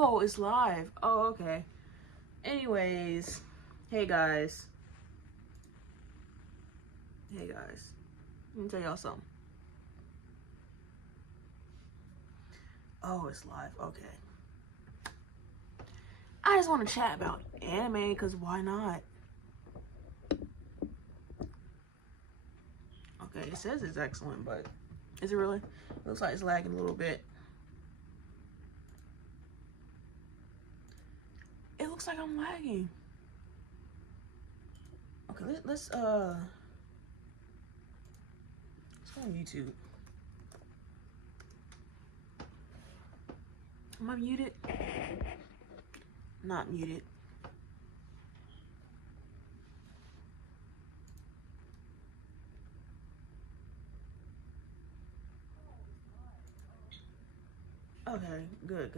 Oh, it's live. Oh, okay. Anyways, hey guys. Let me tell y'all something. Oh, it's live. Okay. I just want to chat about anime because why not? Okay, it says it's excellent, but is it really? It looks like it's lagging a little bit. It looks like I'm lagging. Okay, let's go on YouTube. Am I muted? Not muted. Okay, good.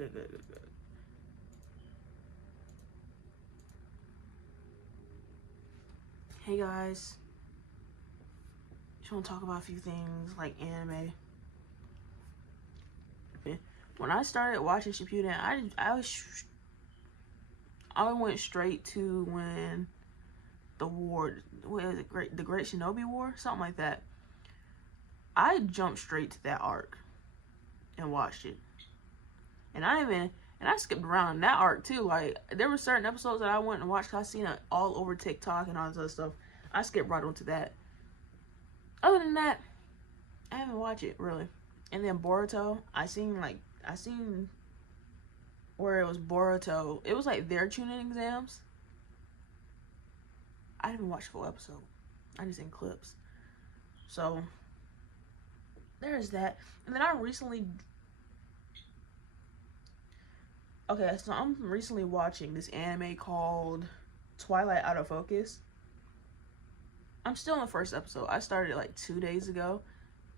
Hey guys. Just want to talk about a few things like anime. When I started watching Shippuden, I went straight to when the war, what was it, the Great Shinobi War, something like that. I jumped straight to that arc and watched it, and I skipped around that arc too. Like there were certain episodes that I went and watched. 'Cause I seen it all over TikTok and all this other stuff. I skipped right onto that. Other than that, I haven't watched it really. And then Boruto, I seen where it was Boruto. It was like their tuning exams. I didn't watch the full episode. I just seen clips. So there's that. And then I'm recently watching this anime called Twilight Out of Focus. I'm still in the first episode. I started it like 2 days ago.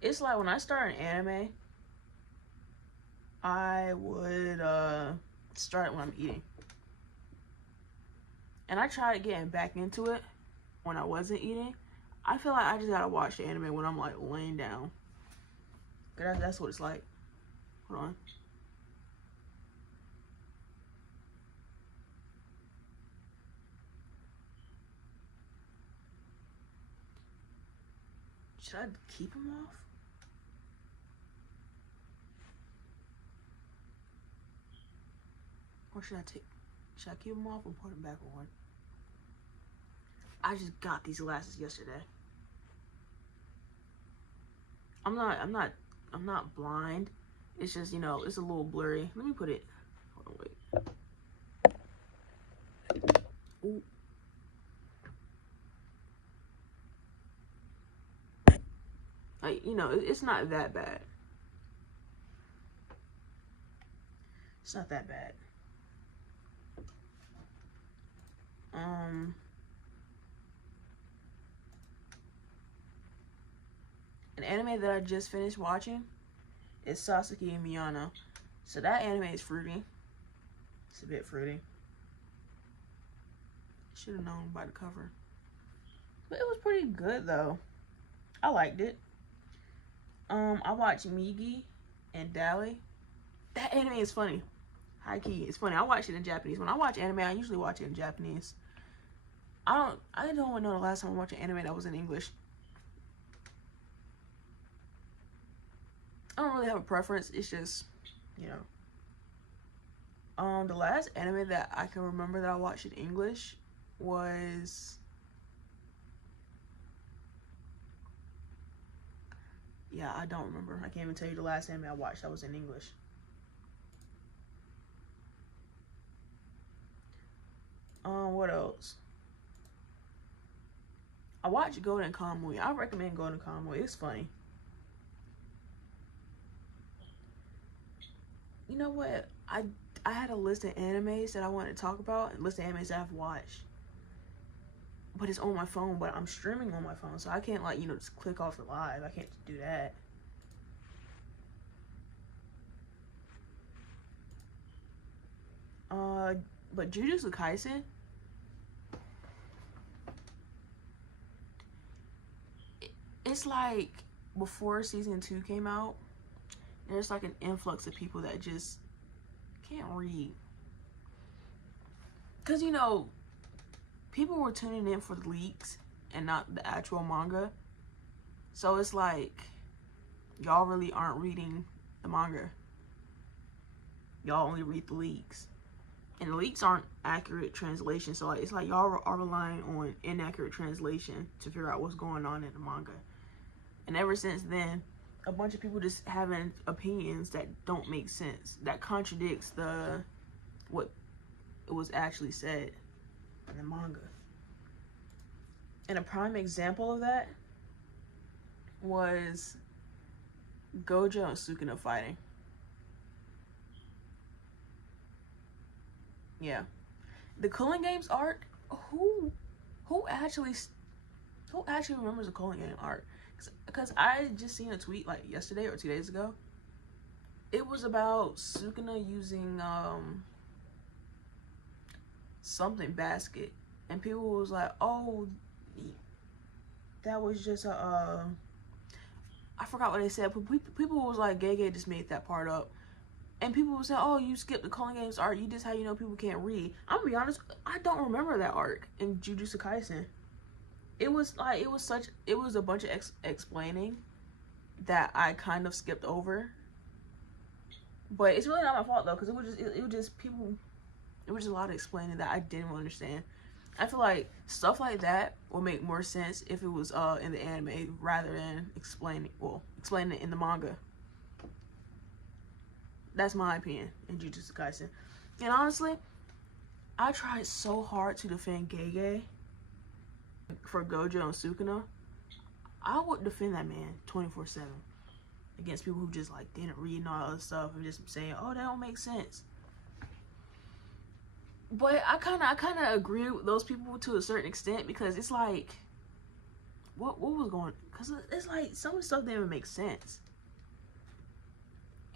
It's like when I start an anime, I would start it when I'm eating. And I tried getting back into it when I wasn't eating. I feel like I just gotta watch the anime when I'm like laying down. That's what it's like. Hold on. Should I keep him off? Or should I keep him off or put him back on? I just got these glasses yesterday. I'm not blind. It's just, it's a little blurry. Let me put it. Hold on, wait. Ooh. Like, it's not that bad. It's not that bad. An anime that I just finished watching is Sasaki and Miyano. So that anime is fruity. It's a bit fruity. Should have known by the cover. But it was pretty good though. I liked it. I watched Migi and Dali. That anime is funny. High key, it's funny. I watch it in Japanese. When I watch anime, I usually watch it in Japanese. I don't know the last time I watched an anime that was in English. I don't really have a preference. It's just, the last anime that I can remember that I watched in English was, yeah, I don't remember. I can't even tell you the last anime I watched that was in English. What else? I watched Golden Kamuy. I recommend Golden Kamuy. It's funny. You know what? I had a list of animes that I wanted to talk about, and a list of animes that I've watched. But it's on my phone, but I'm streaming on my phone, so I can't just click off the live. I can't do that. But Jujutsu Kaisen, it's like before season 2 came out, there's like an influx of people that just can't read. because people were tuning in for the leaks and not the actual manga. So it's like, y'all really aren't reading the manga. Y'all only read the leaks. And the leaks aren't accurate translation. So it's like y'all are relying on inaccurate translation to figure out what's going on in the manga. And ever since then, a bunch of people just having opinions that don't make sense. That contradicts what it was actually said in the manga. And a prime example of that was Gojo and Sukuna fighting. Yeah, the Cooling Games arc. Who actually remembers the Cooling Game arc? Because I just seen a tweet like yesterday or 2 days ago. It was about Sukuna using something basket, and people was like, "Oh, that was just a." I forgot what they said, but people was like, Gege just made that part up. And people would say, "Oh, you skipped the Cooling Games arc. You just how you know people can't read." I'm gonna be honest, I don't remember that arc in Jujutsu Kaisen. It was a bunch of explaining that I kind of skipped over. But it's really not my fault though, because it was just a lot of explaining that I didn't understand. I feel like stuff like that will make more sense if it was in the anime rather than explaining it in the manga. That's my opinion in Jujutsu Kaisen. And honestly, I tried so hard to defend Gege for Gojo and Sukuna. I would defend that man 24/7 against people who just like didn't read and all that other stuff and just saying, "Oh, that don't make sense." But I kind of agree with those people to a certain extent, because it's like, what was going? Because it's like some of the stuff didn't even make sense.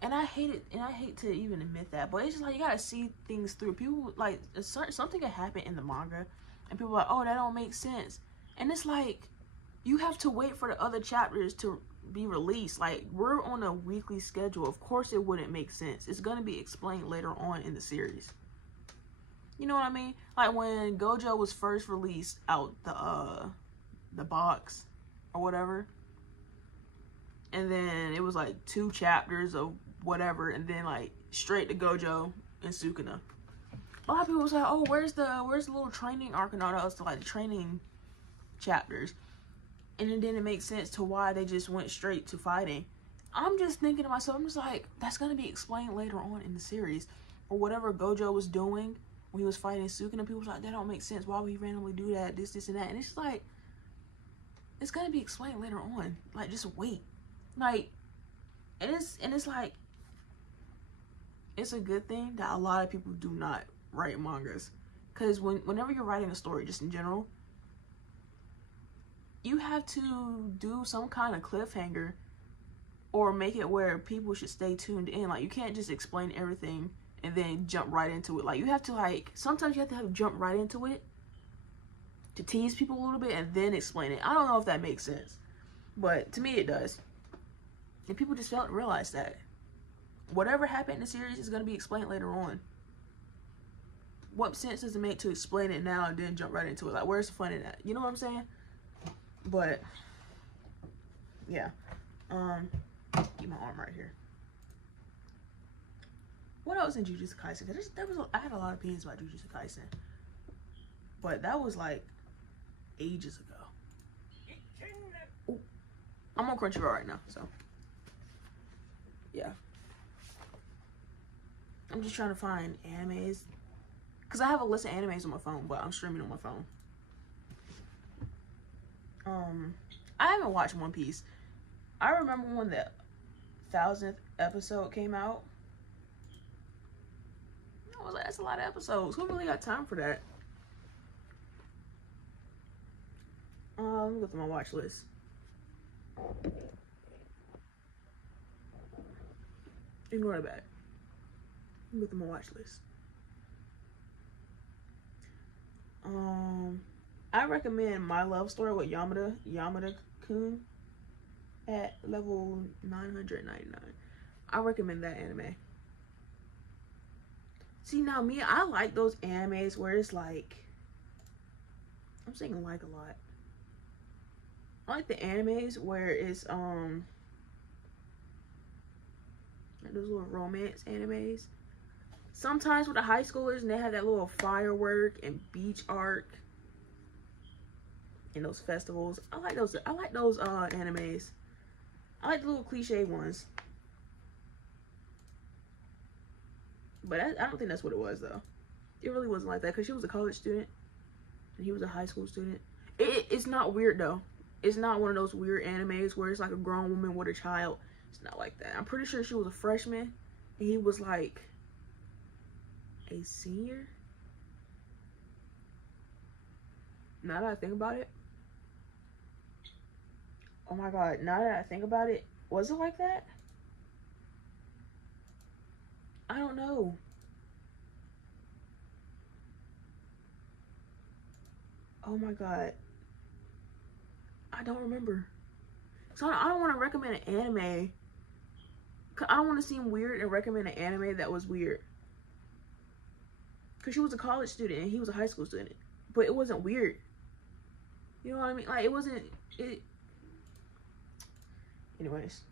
And I hate it, and I hate to even admit that, but it's just like you gotta see things through. People like something can happen in the manga, and people are like, "Oh, that don't make sense," and it's like you have to wait for the other chapters to be released. Like, we're on a weekly schedule. Of course, it wouldn't make sense. It's gonna be explained later on in the series. You know what I mean? Like when Gojo was first released out the box or whatever, and then it was like 2 chapters of whatever, and then like straight to Gojo and Sukuna. A lot of people was like, "Oh, where's the little training arc and all that else, like the training chapters?" And it didn't make sense to why they just went straight to fighting. I'm just thinking to myself, I'm just like, that's gonna be explained later on in the series, or whatever Gojo was doing when he was fighting Sukuna. People was like, that don't make sense. Why would he randomly do that? This, and that. And it's just like, it's gonna be explained later on. Like, just wait. Like, and it's like, it's a good thing that a lot of people do not write mangas, because whenever you're writing a story, just in general, you have to do some kind of cliffhanger or make it where people should stay tuned in. Like, you can't just explain everything and then jump right into it. Like, you have to, like, sometimes you have to jump right into it to tease people a little bit and then explain it. I don't know if that makes sense, but to me it does. And people just fail to realize that whatever happened in the series is going to be explained later on. What sense does it make to explain it now and then jump right into it? Like, where's the fun in that? You know what I'm saying? But yeah, keep my arm right here. What else in Jujutsu Kaisen? I had a lot of opinions about Jujutsu Kaisen, but that was like ages ago. Ooh, I'm on Crunchyroll right now, so yeah. I'm just trying to find animes, because I have a list of animes on my phone, but I'm streaming on my phone. I haven't watched One Piece. I remember when the 1000th episode came out. I was like, that's a lot of episodes. Who really got time for that? Let me go through my watch list. Ignore that. Let me go through my watch list. I recommend My Love Story with Yamada-kun at level 999. I recommend that anime. See, now me, I like those animes where it's like, I'm saying like a lot. I like the animes where it's like those little romance animes. Sometimes with the high schoolers, and they have that little firework and beach arc and those festivals. I like those. I like those animes. I like the little cliche ones. But I don't think that's what it was though. It really wasn't like that because she was a college student and he was a high school student. It's not weird though. It's not one of those weird animes where it's like a grown woman with a child. It's not like that. I'm pretty sure she was a freshman and he was like a senior. Now that I think about it. Oh my god, now that I think about it, was it like that? I don't know. Oh my god. I don't remember. So I don't want to recommend an anime. Cause I don't want to seem weird and recommend an anime that was weird. Because she was a college student and he was a high school student. But it wasn't weird. You know what I mean? Like, it wasn't... Anyways.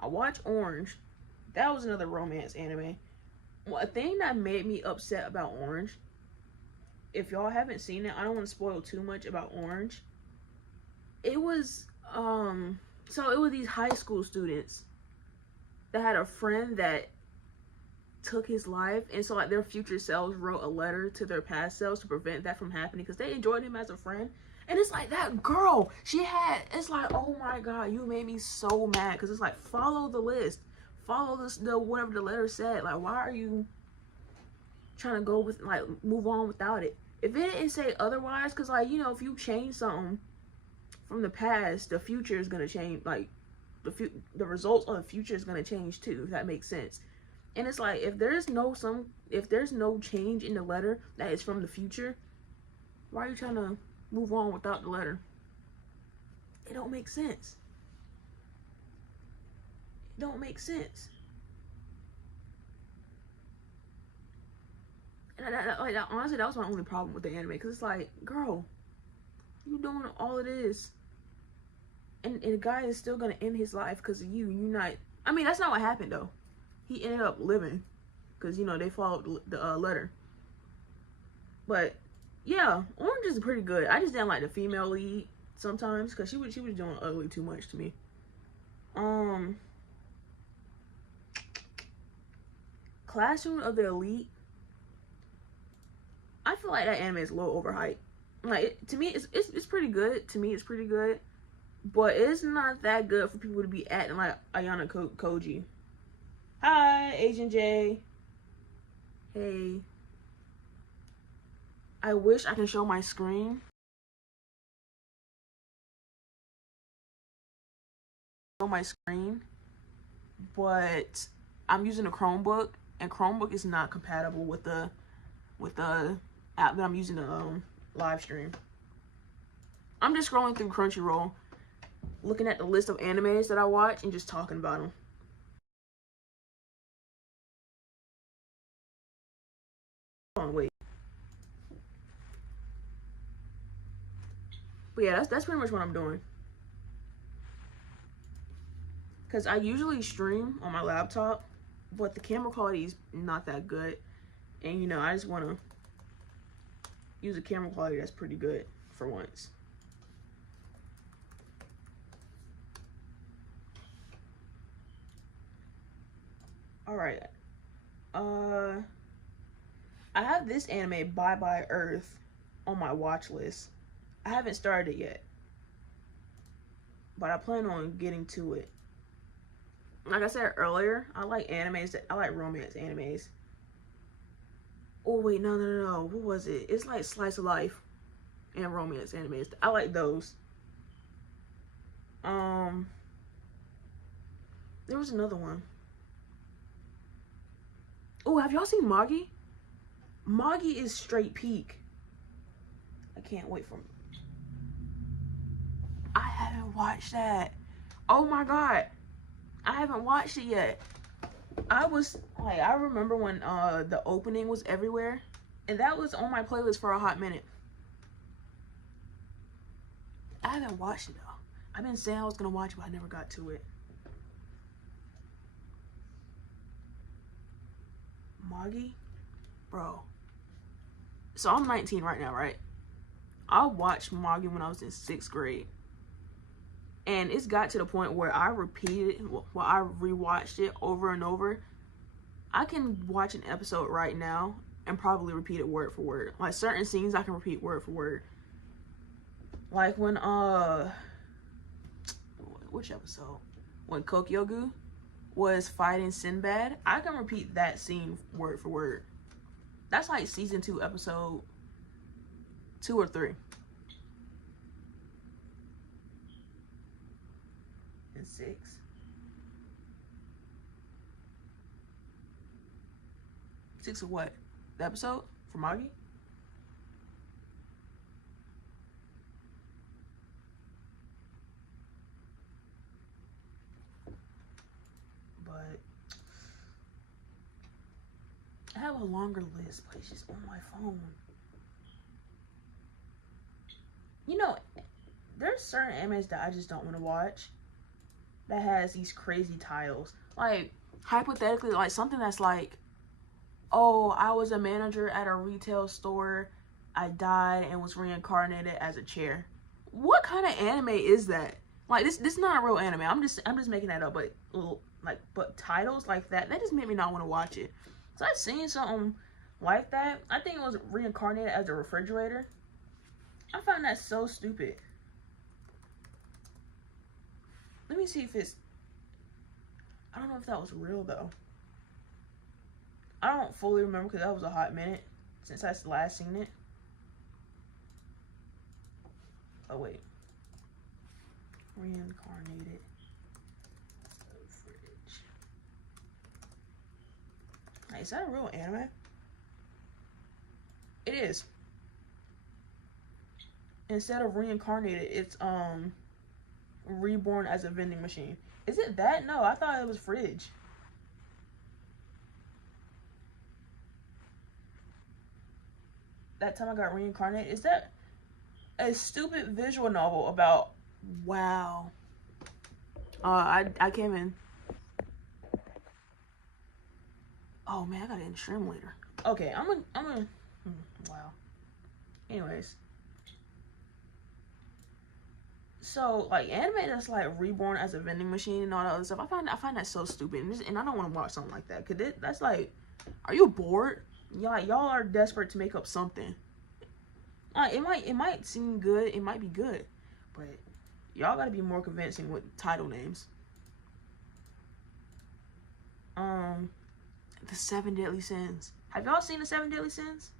I watched Orange. That was another romance anime. Well, a thing that made me upset about Orange, if y'all haven't seen it, I don't want to spoil too much about Orange. It was, so it was these high school students that had a friend that took his life, and so like their future selves wrote a letter to their past selves to prevent that from happening because they enjoyed him as a friend. And it's like that girl, it's like, oh my god, you made me so mad because it's like, follow the list, follow the whatever the letter said. Like, why are you trying to go with, like, move on without it? If it didn't say otherwise, because like, you know, if you change something from the past, the future is gonna change. Like, the results of the future is gonna change too, if that makes sense. And it's like, if there's no change in the letter that is from the future, why are you trying to move on without the letter? It don't make sense. It don't make sense. And honestly, that was my only problem with the anime, because it's like, girl, you doing all it is, and the guy is still gonna end his life because of you. You not. I mean, that's not what happened though. He ended up living because, you know, they followed the letter. But yeah, Orange is pretty good. I just didn't like the female lead sometimes because she was doing ugly too much to me. Classroom of the Elite. I feel like that anime is a little overhyped. Like, to me, it's pretty good. To me, it's pretty good, but it's not that good for people to be acting like Ayano Koji. Hi, Asian J. Hey. I wish I can show my screen. Show my screen, but I'm using a Chromebook, and Chromebook is not compatible with the app that I'm using to live stream. I'm just scrolling through Crunchyroll, looking at the list of animes that I watch and just talking about them. Hold on, wait. But yeah, that's pretty much what I'm doing. Because I usually stream on my laptop, but the camera quality is not that good. And, you know, I just want to use a camera quality that's pretty good for once. Alright. I have this anime, Bye Bye Earth, on my watch list. I haven't started it yet, but I plan on getting to it. Like I said earlier, I like romance animes. Oh wait, no. What was it? It's like slice of life and romance animes. I like those. There was another one. Oh, have y'all seen Magi? Magi is straight peak. I can't wait for. I haven't watched that. Oh my god, I haven't watched it yet. I remember when the opening was everywhere, and that was on my playlist for a hot minute. I haven't watched it though. I've been saying I was gonna watch it, but I never got to it. Moggy? Bro. So I'm 19 right now, right? I watched Moggy when I was in 6th grade. And it's got to the point where I rewatched it over and over. I can watch an episode right now and probably repeat it word for word. Like certain scenes I can repeat word for word. Like when which episode? When Kokyogu was fighting Sinbad, I can repeat that scene word for word. That's like season 2, episode 2 or 3. And 6. Six of what? The episode for Moggy? But I have a longer list, but it's just on my phone. You know, there's certain animes that I just don't want to watch that has these crazy titles. Like, hypothetically, like something that's like, oh, I was a manager at a retail store, I died and was reincarnated as a chair. What kind of anime is that? Like, this is not a real anime. I'm just making that up. But titles like that just made me not want to watch it. So I seen something like that. I think it was reincarnated as a refrigerator. I found that so stupid. Let me see if it's... I don't know if that was real, though. I don't fully remember because that was a hot minute since I last seen it. Oh, wait. Reincarnated fridge. Hey, is that a real anime? It is. Instead of reincarnated, it's reborn as a vending machine. Is it that? No, I thought it was fridge. That time I got reincarnated. Is that a stupid visual novel about... Wow. I came in. Oh man, I gotta end stream later. Okay, I'm gonna wow. Anyways. So, like, anime that's, like, reborn as a vending machine and all that other stuff, I find that so stupid. And I don't want to watch something like that. Because that's, like, are you bored? Y'all are desperate to make up something. It might seem good. It might be good. But y'all got to be more convincing with title names. The 7 Deadly Sins. Have y'all seen the 7 Deadly Sins?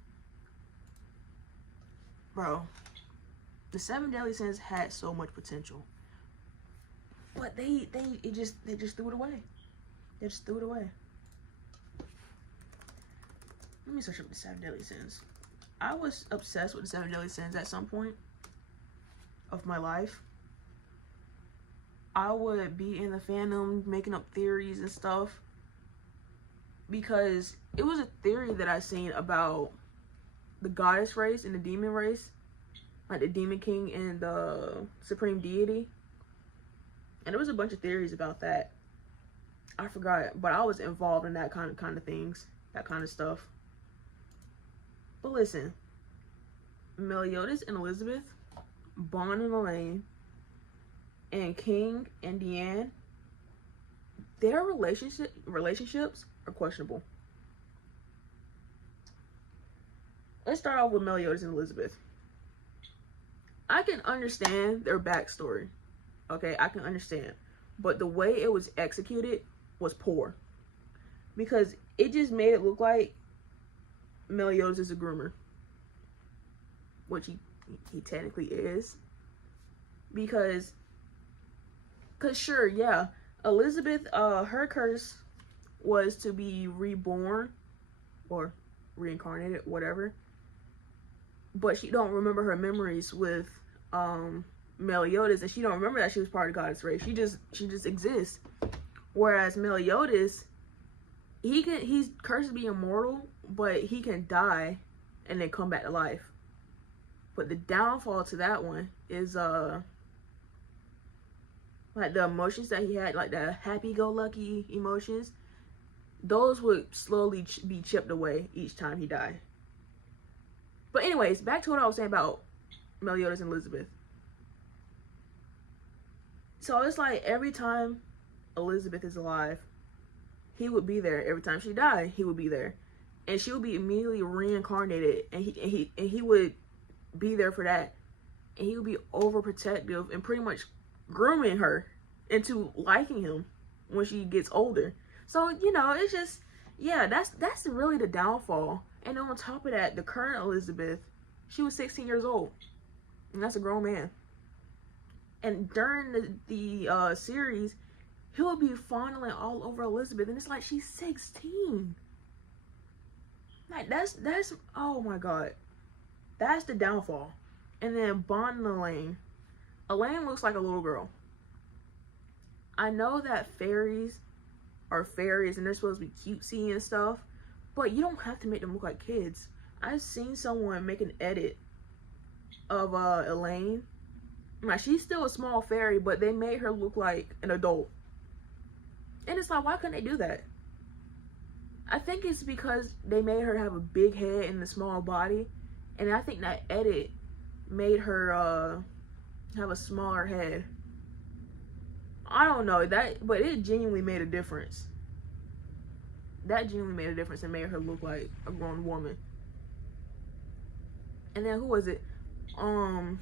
Bro. The 7 Deadly Sins had so much potential, but they just threw it away. They just threw it away. Let me search up the 7 Deadly Sins. I was obsessed with the 7 Deadly Sins at some point of my life. I would be in the fandom making up theories and stuff because it was a theory that I seen about the goddess race and the demon race. Like the Demon King and the Supreme Deity. And there was a bunch of theories about that. I forgot, but I was involved in that kind of things. That kind of stuff. But listen. Meliodas and Elizabeth, Bon and Elaine, and King and Deanne, their relationships are questionable. Let's start off with Meliodas and Elizabeth. I can understand their backstory. Okay, I can understand. But the way it was executed was poor. Because it just made it look like Meliodas is a groomer. Which he technically is. Because sure, yeah. Elizabeth, her curse was to be reborn. Or reincarnated, whatever. But she don't remember her memories with Meliodas, and she don't remember that she was part of Goddess race. She just exists. Whereas Meliodas, he's cursed to be immortal, but he can die and then come back to life. But the downfall to that one is like the emotions that he had, like the happy-go-lucky emotions, those would slowly be chipped away each time he died. But anyways, back to what I was saying about Meliodas and Elizabeth. So it's like every time Elizabeth is alive, he would be there. Every time she died, he would be there, and she would be immediately reincarnated, and he would be there for that, and he would be overprotective and pretty much grooming her into liking him when she gets older. So, you know, it's just, yeah, that's really the downfall. And on top of that, the current Elizabeth, she was 16 years old, and that's a grown man. And during the series, he'll be fondling all over Elizabeth, and it's like she's 16. Like that's oh my god, that's the downfall. And then Bond and Elaine. Elaine looks like a little girl. I know that fairies are fairies and they're supposed to be cutesy and stuff, but you don't have to make them look like kids. I've seen someone make an edit of Elaine. Like, she's still a small fairy, but they made her look like an adult. And it's like, why couldn't they do that? I think it's because they made her have a big head and a small body, and I think that edit made her have a smaller head. I don't know that, but it genuinely made a difference. That genuinely made a difference and made her look like a grown woman. And then who was it? Who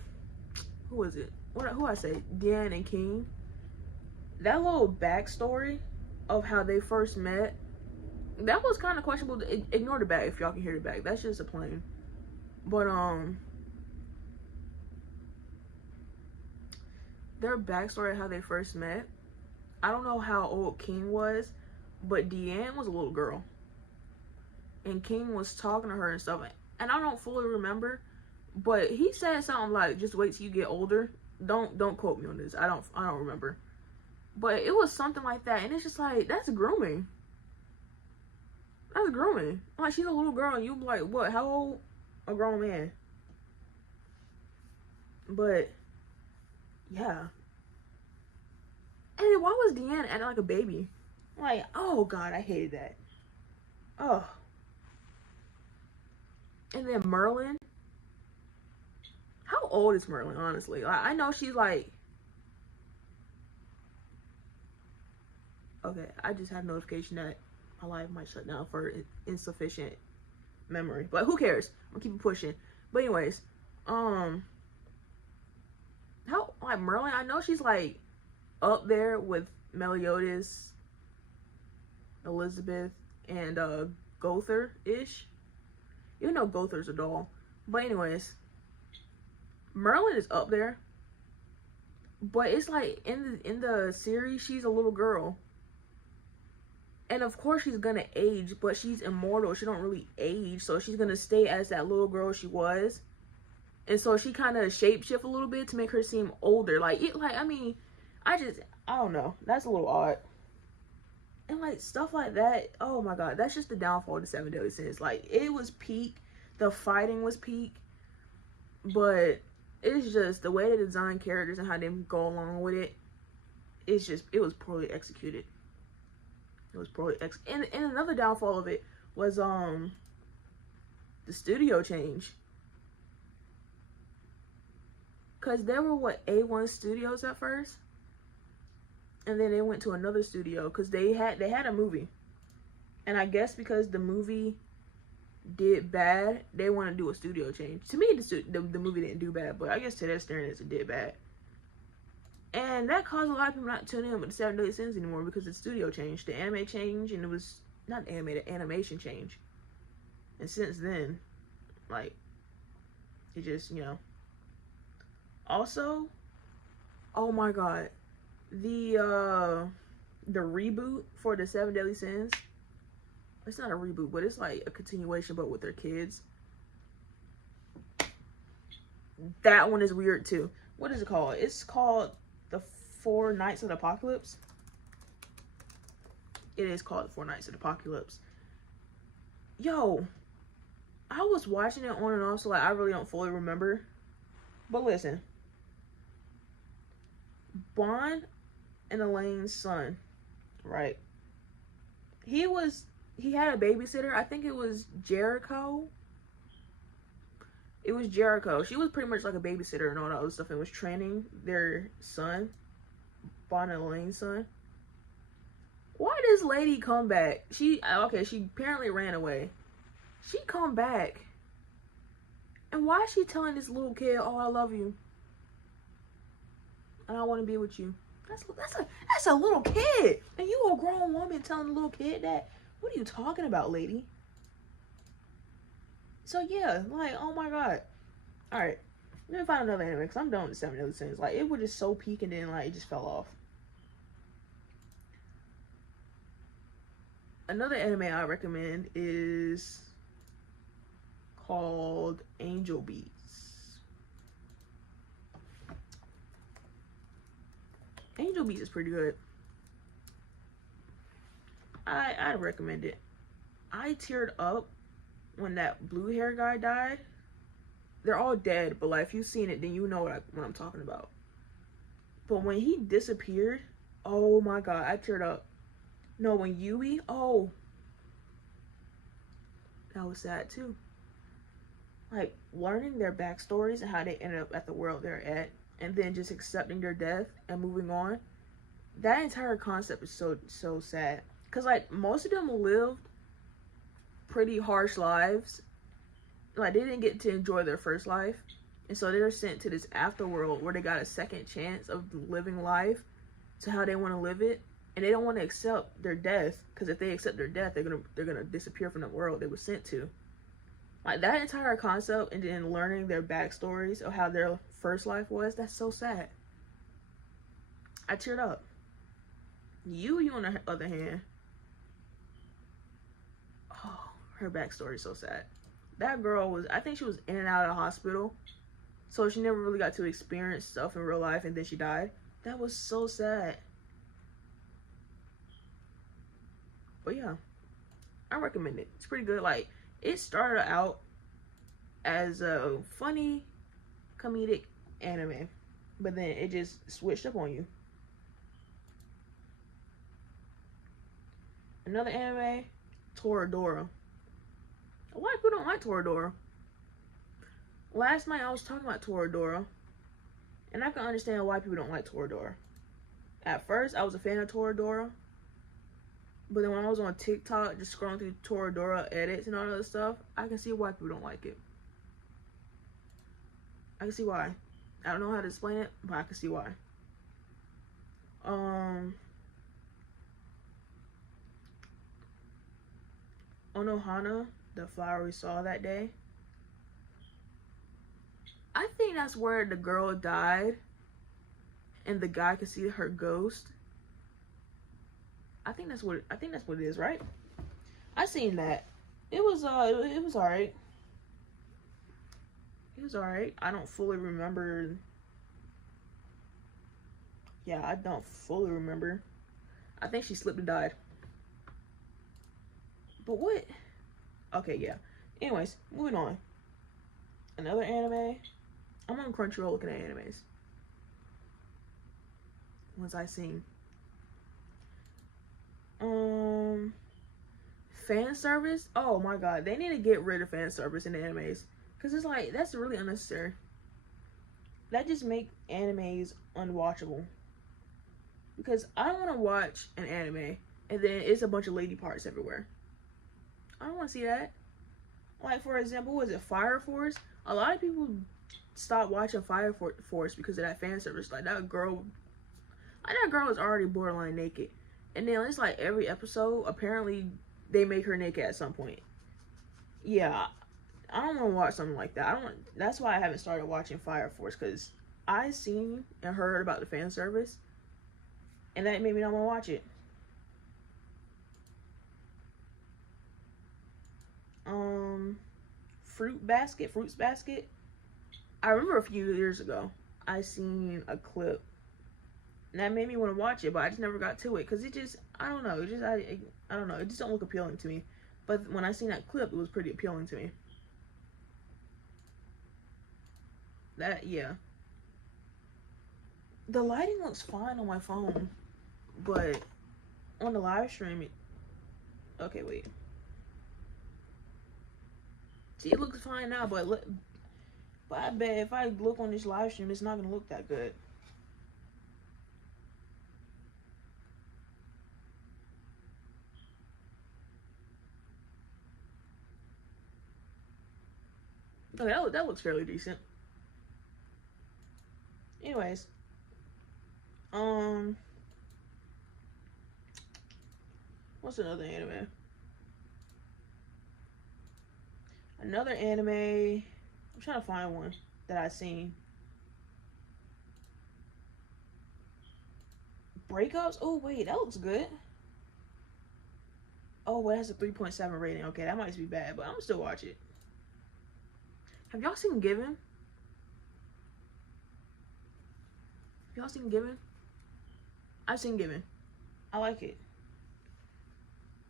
was it? Who I say? Deanne and King. That little backstory of how they first met, that was kind of questionable. Ignore the back if y'all can hear the back. That's just a plane. But their backstory of how they first met, I don't know how old King was, but Deanne was a little girl, and King was talking to her and stuff, and I don't fully remember, but he said something like, just wait till you get older. Don't quote me on this. I don't remember, but it was something like that. And it's just like, that's grooming. That's grooming. Like, she's a little girl and you be like, what, how old? A grown man. But yeah. And then why was Deanne acting like a baby? Like, oh god, I hated that. Oh. And then Merlin. How old is Merlin, honestly? Like, I know she's like... Okay, I just had a notification that my life might shut down for insufficient memory. But who cares? I'm gonna keep it pushing. But anyways, how, like, Merlin, I know she's like up there with Meliodas, Elizabeth, and Gowther-ish. Even though Gowther's a doll. But anyways, Merlin is up there. But it's like in the series, she's a little girl. And of course she's gonna age, but she's immortal. She don't really age, so she's gonna stay as that little girl she was. And so she kind of shapeshift a little bit to make her seem older. Like, I mean, I don't know. That's a little odd. And like stuff like that, oh my god, that's just the downfall of the Seven Deadly Sins. Like, it was peak, the fighting was peak, but it's just the way they design characters and how they go along with it. It's just, it was poorly executed. It was poorly and another downfall of it was the studio change. Cause there were what, A1 Studios at first, and then they went to another studio because they had a movie, and I guess because the movie did bad, they want to do a studio change. To me, the movie didn't do bad, but I guess to their standards it did bad. And that caused a lot of people not to tune in with the Seven Deadly Sins anymore because the studio changed, the anime changed, and it was not the anime, the animation changed. And since then, like, it just, you know. Also, oh my god, the reboot for the Seven Deadly Sins. It's not a reboot, but it's like a continuation, but with their kids. That one is weird too. What is it called? It's called The Four Knights of the Apocalypse. It is called Four Nights of the Apocalypse. Yo, I was watching it on and off, so like I really don't fully remember. But listen, Bond and Elaine's son, right? He had a babysitter. I think it was Jericho. It was Jericho. She was pretty much like a babysitter and all that other stuff, and was training their son, Bond and Elaine's son. Why does lady come back? She apparently ran away. She come back. And why is she telling this little kid, "Oh, I love you. And I want to be with you"? That's a little kid. And you a grown woman telling a little kid that? What are you talking about, lady? So yeah, like, oh my god. Alright. Let me find another anime, because I'm done with the 7 Deadly Sins. Like, it was just so peak and then like it just fell off. Another anime I recommend is called Angel Beats. Angel Beats is pretty good. I'd recommend it. I teared up when that blue hair guy died. They're all dead, but like if you've seen it, then you know what I'm talking about. But when he disappeared, oh my god, I teared up. No, when Yui, oh, that was sad too. Like, learning their backstories and how they ended up at the world they're at, and then just accepting their death and moving on. That entire concept is so sad. Because, like, most of them lived pretty harsh lives. Like, they didn't get to enjoy their first life. And so they're sent to this afterworld where they got a second chance of living life to how they want to live it. And they don't want to accept their death. Because if they accept their death, they're gonna disappear from the world they were sent to. Like, that entire concept, and then learning their backstories of how their first life was, that's so sad. I teared up. Yui, on the other hand, oh, her backstory is so sad. That girl was, I think she was in and out of the hospital, so she never really got to experience stuff in real life, and then she died. That was so sad. But yeah, I recommend it. It's pretty good. Like, it started out as a funny, comedic anime, but then it just switched up on you. Another anime, Toradora. A lot of people don't like Toradora. Last night I was talking about Toradora, and I can understand why people don't like Toradora. At first, I was a fan of Toradora, but then when I was on TikTok, just scrolling through Toradora edits and all that other stuff, I can see why people don't like it. I can see why. I don't know how to explain it, but I can see why. Onohana, the flower we saw that day. I think that's where the girl died and the guy could see her ghost. I think that's what it is, right? I seen that. It was alright. It was alright. I don't fully remember. Yeah, I don't fully remember. I think she slipped and died. But what? Okay, yeah. Anyways, moving on. Another anime. I'm on Crunchyroll looking at animes. Ones I seen. Fan service? Oh my god, they need to get rid of fan service in animes. Cause it's like, that's really unnecessary. That just make animes unwatchable. Because I don't want to watch an anime and then it's a bunch of lady parts everywhere. I don't want to see that. Like, for example, was it Fire Force? A lot of people stopped watching Fire Force because of that fan service. Like, that girl is already borderline naked. And then it's like every episode, apparently they make her naked at some point. Yeah, I don't want to watch something like that. That's why I haven't started watching Fire Force, because I seen and heard about the fan service, and that made me not want to watch it. Fruits Basket. I remember a few years ago, I seen a clip And that made me want to watch it, but I just never got to it because it just, I don't know, I don't know, it just don't look appealing to me. But when I seen that clip, it was pretty appealing to me. That, yeah. The lighting looks fine on my phone, but on the live stream, okay, wait. See, it looks fine now, but I bet if I look on this live stream, it's not gonna look that good. Okay, that looks fairly decent. Anyways, what's another anime? Another anime. I'm trying to find one that I've seen. Breakups? Oh, wait, that looks good. Oh, it has a 3.7 rating. Okay, that might be bad, but I'm gonna still watch it. Have y'all seen Given? Have y'all seen Given? I've seen Given. I like it.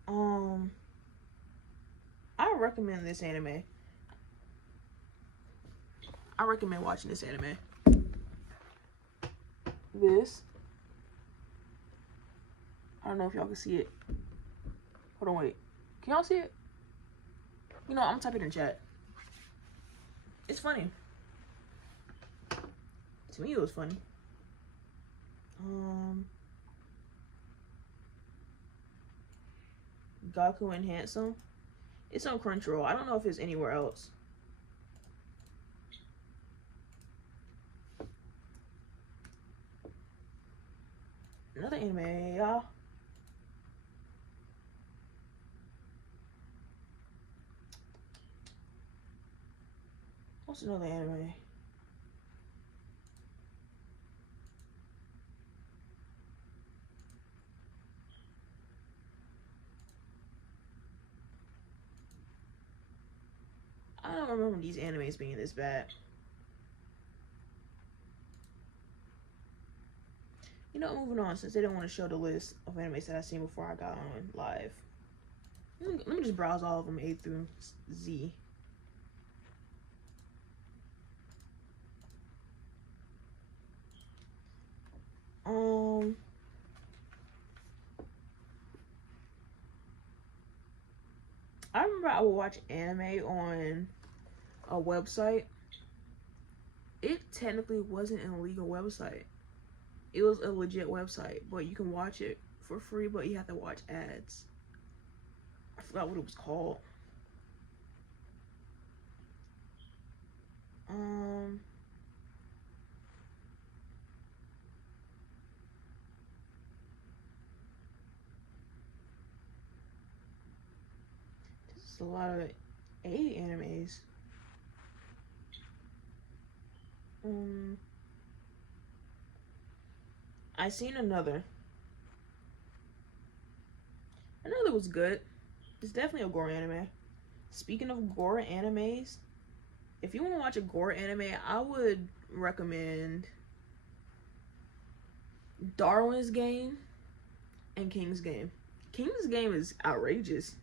I recommend this anime. I recommend watching this anime. This. I don't know if y'all can see it. Hold on, wait. Can y'all see it? You know, I'm gonna type it in chat. It's funny. To me, it was funny. Gaku and Handsome. It's on Crunchyroll. I don't know if it's anywhere else. Another anime, y'all. What's another anime? I don't remember these animes being this bad. You know, moving on, since they don't want to show the list of animes that I've seen before I got on live. Let me just browse all of them, A through Z. I remember I would watch anime on a website. It technically wasn't an illegal website. It was a legit website, but you can watch it for free, but you have to watch ads. I forgot what it was called. There's a lot of A animes. I seen another. Another was good. It's definitely a gore anime. Speaking of gore animes, if you want to watch a gore anime, I would recommend Darwin's Game and King's Game. King's Game is outrageous.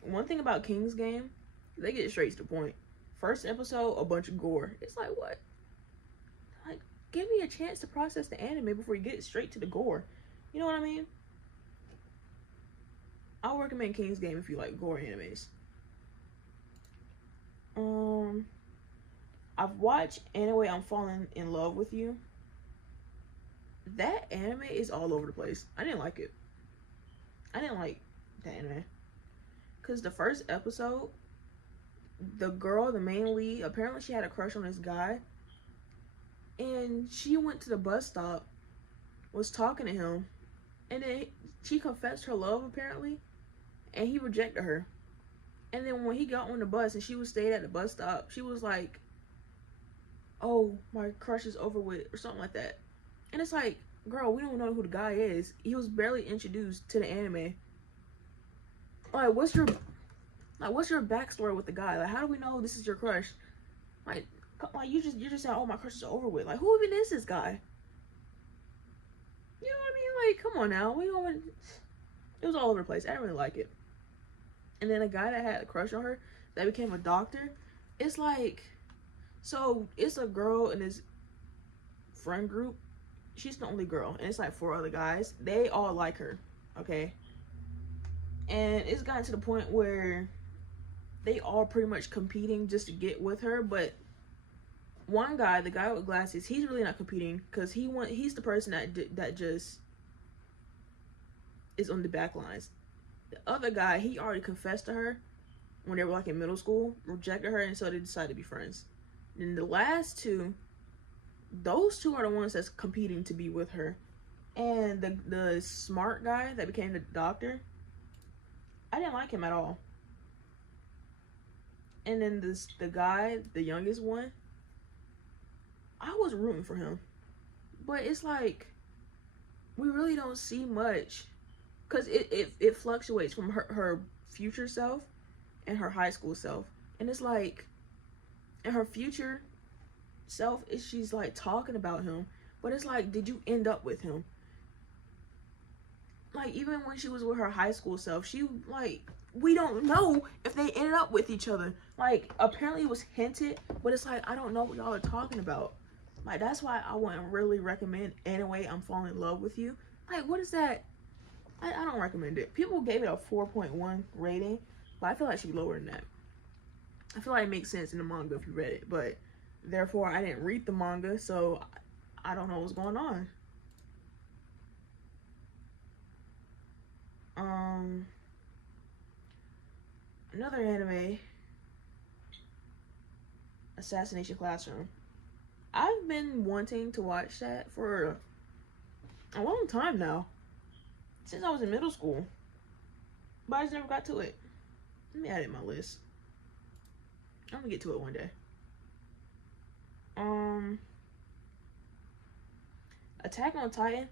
One thing about King's Game, they get straight to the point. First episode, a bunch of gore. It's like, what? Like, give me a chance to process the anime before you get straight to the gore. You know what I mean? I'll recommend King's Game if you like gore animes. I've watched Anime I'm Falling in Love with You. That anime is all over the place. I didn't like it. I didn't like the anime. Because the first episode, the girl, the main lead, apparently she had a crush on this guy. And she went to the bus stop, was talking to him, and then she confessed her love, apparently, and he rejected her. And then when he got on the bus and she was stayed at the bus stop, she was like, oh, my crush is over with, or something like that. And it's like, girl, we don't know who the guy is. He was barely introduced to the anime. Like, what's your backstory with the guy? Like, how do we know this is your crush? Like you're just saying, oh, my crush is over with. Like, who even is this guy? like, come on now, we going. It was all over the place. I didn't really like it. And then a guy that had a crush on her that became a doctor. It's like, so it's a girl in this friend group. She's the only girl, and it's like 4 other guys. They all like her, okay? And it's gotten to the point where they all pretty much competing just to get with her. But one guy, the guy with glasses, he's really not competing because he's the person that just is on the back lines. The other guy, he already confessed to her when they were like in middle school, rejected her, and so they decided to be friends. Then the last two, those two are the ones that's competing to be with her. And the smart guy that became the doctor, I didn't like him at all. And then the guy, the youngest one, I was rooting for him. But it's like, we really don't see much. Because it fluctuates from her future self and her high school self. And it's like, in her future self, she's like talking about him. But it's like, did you end up with him? Like, even when she was with her high school self, she, like, we don't know if they ended up with each other. Like, apparently it was hinted, but it's like, I don't know what y'all are talking about. Like, that's why I wouldn't really recommend Anyway, I'm Falling in Love with You. Like, what is that? I don't recommend it. People gave it a 4.1 rating, but I feel like it should be lower than that. I feel like it makes sense in the manga if you read it, but therefore I didn't read the manga, so I don't know what's going on. Another anime, Assassination Classroom. I've been wanting to watch that for a long time now, since I was in middle school, but I just never got to it. Let me add it to my list. I'm gonna get to it one day. Attack on Titan.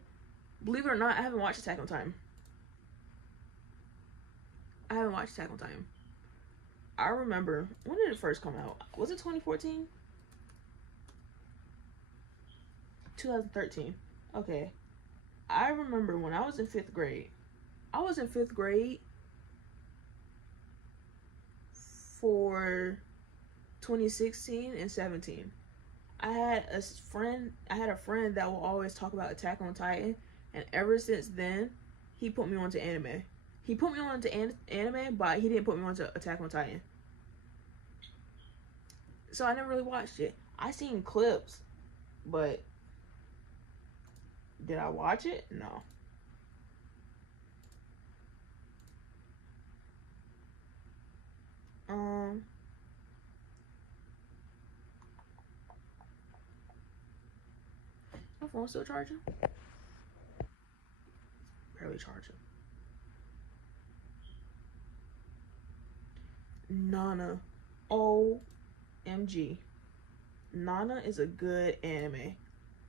Believe it or not, I haven't watched Attack on Titan. I haven't watched Attack on Titan. I remember, when did it first come out? Was it 2014? 2013. Okay. I remember when I was in 5th grade. I was in 5th grade for 2016 and 17. I had a friend that will always talk about Attack on Titan, and ever since then, he put me onto anime. He put me onto anime, but he didn't put me onto Attack on Titan. So I never really watched it. I seen clips, but did I watch it? No. My phone's still charging? Barely charging. Nana. OMG. Nana is a good anime.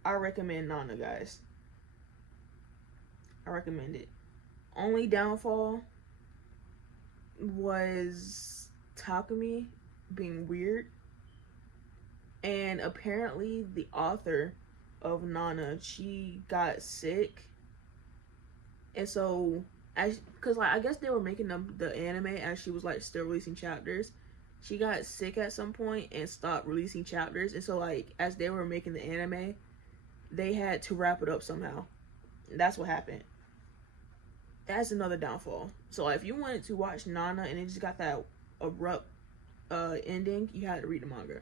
I recommend Nana, guys. I recommend it. Only downfall was Takumi being weird. And apparently the author of Nana, she got sick. And so, because like, I guess they were making the anime as she was like still releasing chapters. She got sick at some point and stopped releasing chapters. And so like, as they were making the anime, they had to wrap it up somehow. And that's what happened. That's another downfall. So if you wanted to watch Nana and it just got that abrupt ending, you had to read the manga.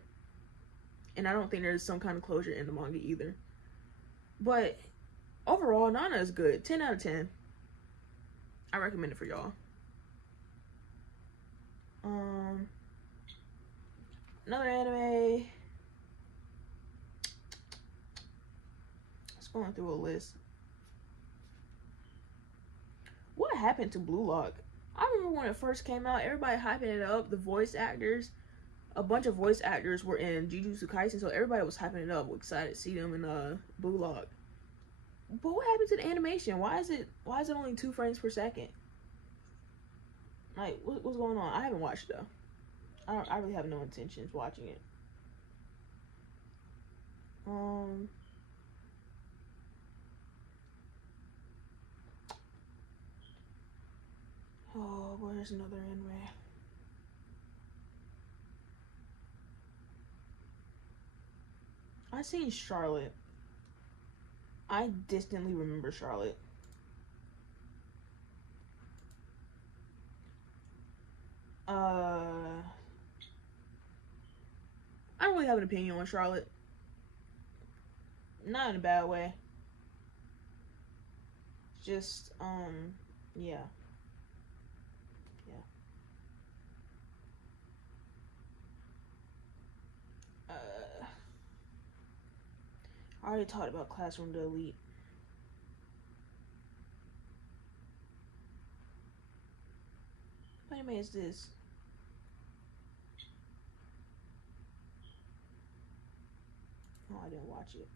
And I don't think there's some kind of closure in the manga either. But overall, Nana is good. 10 out of 10. I recommend it for y'all. Another anime. Just going through a list. What happened to Blue Lock? I remember when it first came out, everybody hyping it up. The voice actors, a bunch of voice actors were in Jujutsu Kaisen, so everybody was hyping it up. We're excited to see them in Blue Lock. But what happened to the animation? Why is it only 2 frames per second? Like, what's going on? I haven't watched it though. I really have no intentions watching it. there's another anime. I seen Charlotte. I distantly remember Charlotte. I don't really have an opinion on Charlotte. Not in a bad way. Just, yeah. Yeah. I already talked about Classroom to Elite. What anime is this? Oh, I didn't watch it.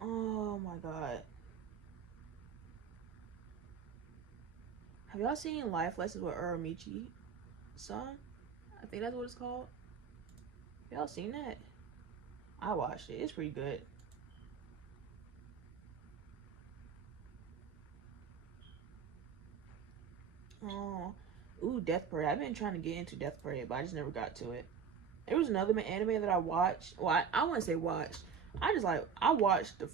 Oh my god. Have y'all seen Life Lessons with Uramichi-san? I think that's what it's called. Y'all seen that? I watched it. It's pretty good. Oh, ooh, Death Parade. I've been trying to get into Death Parade, but I just never got to it. There was another anime that I watched. Well, I wouldn't say watched. I watched the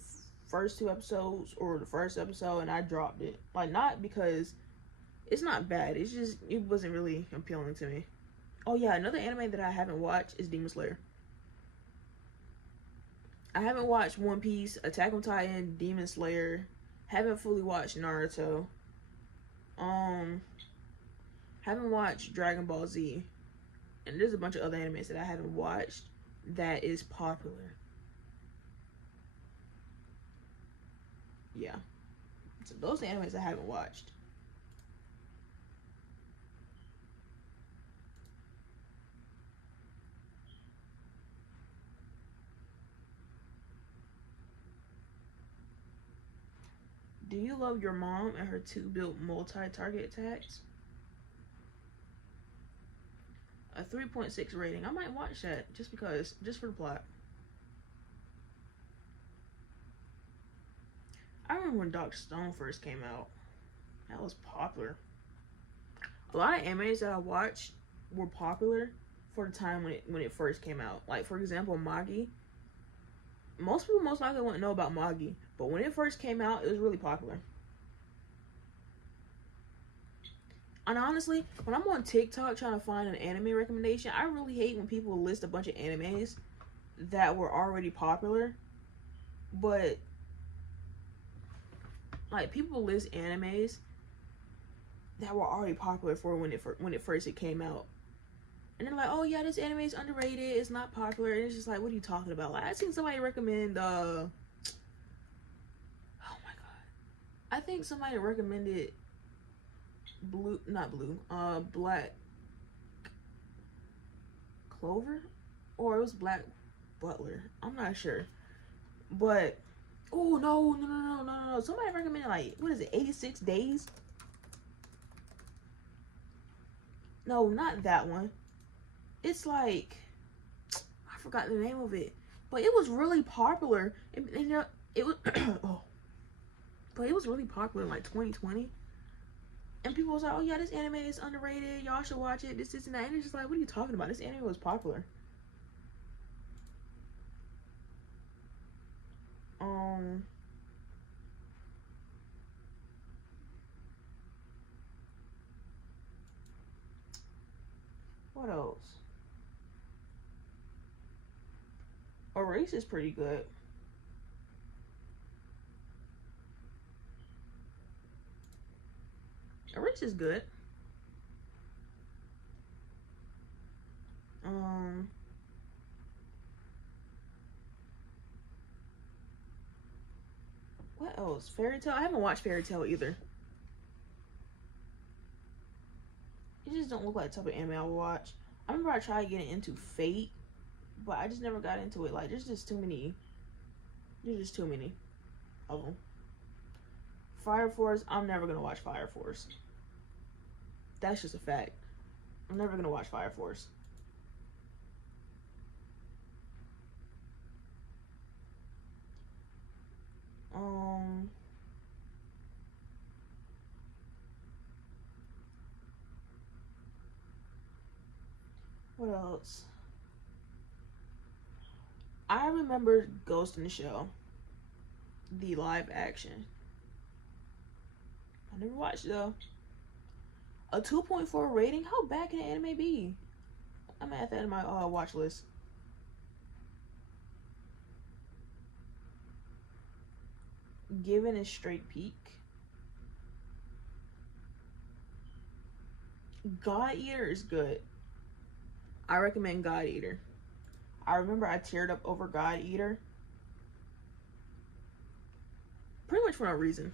first 2 episodes or the first episode and I dropped it. Like, not because it's not bad. It's just, it wasn't really appealing to me. Oh yeah, another anime that I haven't watched is Demon Slayer. I haven't watched One Piece, Attack on Titan, Demon Slayer. Haven't fully watched Naruto. Haven't watched Dragon Ball Z. And there's a bunch of other animes that I haven't watched that is popular. Yeah. So those are animes I haven't watched. Do you love your mom and her 2-built multi-target attacks? A 3.6 rating. I might watch that just because, just for the plot. I remember when Dr. Stone first came out. That was popular. A lot of animes that I watched were popular for the time when it first came out. Like, for example, Magi. Most people most likely wouldn't know about Magi, but when it first came out, it was really popular. And honestly, when I'm on TikTok trying to find an anime recommendation, I really hate when people list a bunch of animes that were already popular. But, like, people list animes that were already popular for when it first came out. And they're like, oh yeah, this anime is underrated, it's not popular. And it's just like, what are you talking about? Like, I seen somebody recommend, oh my god. I think somebody recommended Black Clover? Or it was Black Butler. I'm not sure. But, oh, no. Somebody recommended, like, what is it, 86 Days? No, not that one. It's like, I forgot the name of it. But it was really popular. It was, oh. But it was really popular in, like, 2020. And people was like, oh yeah, this anime is underrated. Y'all should watch it. This, and that. And it's just like, what are you talking about? This anime was popular. What else? Erase is pretty good. Erase is good. What else? Fairy Tail? I haven't watched Fairy Tail either. It just don't look like the type of anime I would watch. I remember I tried getting into Fate, but I just never got into it. Like, there's just too many. There's just too many of them. Fire Force, I'm never gonna watch Fire Force. That's just a fact. I'm never gonna watch Fire Force. What else? I remember Ghost in the Shell, the live action. I never watched it though. A 2.4 rating? How bad can an anime be? I'm gonna add that in my watch list. Given a straight peak. God Eater is good. I recommend God Eater. I remember I teared up over God Eater. Pretty much for no reason.